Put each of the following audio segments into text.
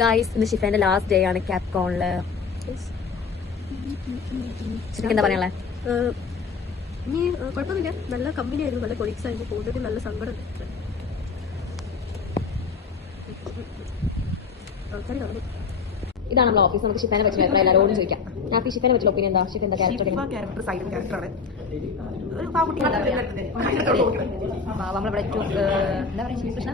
Guys ഇന്ന് ഷിഫേന്റെ last day ആണ് ക്യാപ്കോണില്. എന്താ പറയാ? ഇനി കുഴപ്പമൊന്നുമില്ല, നല്ല കമ്പനി ആയിരുന്നു, നല്ല കൊളീഗ്സ് ആയിരുന്നു. കൂടുതൽ നല്ല സങ്കടം ആൾക്കാർ കാണും. ഇതാണ് നമ്മുടെ ഓഫീസ്. നമുക്ക് ഷിഫേനെ പറ്റില്ല എത്ര എല്ലാവരോടും ചോദിക്കാം. ഞാൻ ഷിഫേനെ പറ്റില്ല ഒപ്പീനിയൻ എന്താ? ഷിഫ എന്താ ക്യാരക്ടറാണ്? നമ്മളിവിടെ ഏറ്റവും എന്താ പറയുക, ശ്രീകൃഷ്ണ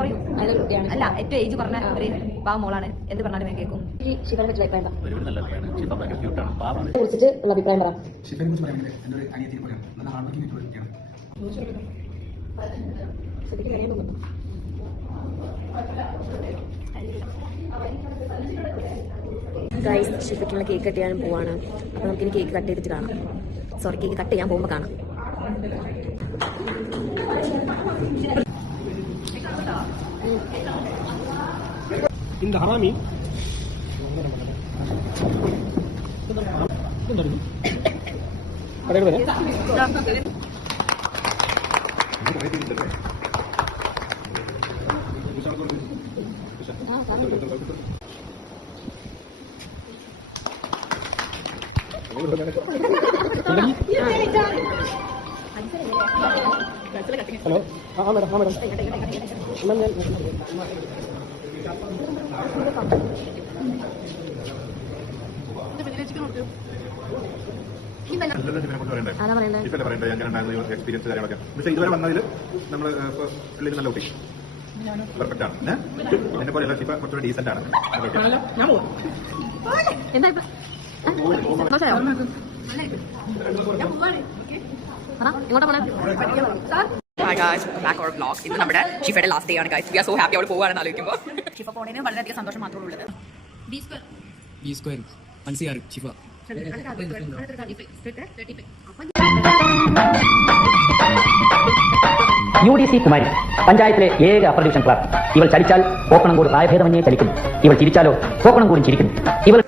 പറയൂ അതിലൊരു കുട്ടിയാണ്. അല്ല, ഏറ്റവും ഏജ് പറഞ്ഞ ഒരു പാവ മോളാണ്. എന്ത് പറഞ്ഞാലും ഞാൻ കേൾക്കും. ഈ ഷിഫേനെ പറ്റിയ അഭിപ്രായം കുറിച്ചിട്ട് ഉള്ള അഭിപ്രായം പറയാം. ഗൈസ് ഷിഫയ്ക്കുള്ള കേക്ക് കട്ട് ചെയ്യാൻ പോവാണ്. അപ്പോൾ നമുക്കിനി കേക്ക് കട്ട് ചെയ്തിട്ട് കാണാം. സോറി, കേക്ക് കട്ട് ചെയ്യാൻ പോകുമ്പോൾ കാണാം. இந்த ஹராமி கடையில் வர ഹലോ ആ മേഡം ആ മേഡം എന്നാൽ ഞാൻ എക്സ്പീരിയൻസ് കാര്യങ്ങളൊക്കെ പക്ഷേ ഇതുവരെ വന്നതിൽ നമ്മൾ പിള്ളേര് നല്ല കുട്ടി പെർഫെക്റ്റ് ആണ്. എന്നെ പോലെ ഷിഫ കുറച്ചുകൂടി ഡീസന്റ് ആണ്. Hi guys, back our vlog. ഇന്ന് നമ്മുടെ ഷിഫയുടെ ലാസ്റ്റ് ഡേ ആണ് guys. We are so happy അവൾ പോവാണെന്ന് ആലോചിക്കുമ്പോൾ. ഷിഫ പോണേന് വളരെയധികം സന്തോഷം മാത്രമേ ഉള്ളത്. B square അൻസിയാർ ഷിഫ UDC കുമാരി പഞ്ചായത്തിലെ ഏക അപ്രഡിവിഷൻ ക്ലർക്ക്. ഇവൾ ചലിച്ചാൽ കോക്കണംകൂട് പ്രായഭേദമന്യേ ചലിക്കുന്നു. ഇവൾ ചിരിച്ചാലോ കോക്കണംകൂടും ചിരിക്കുന്നു. ഇവൾ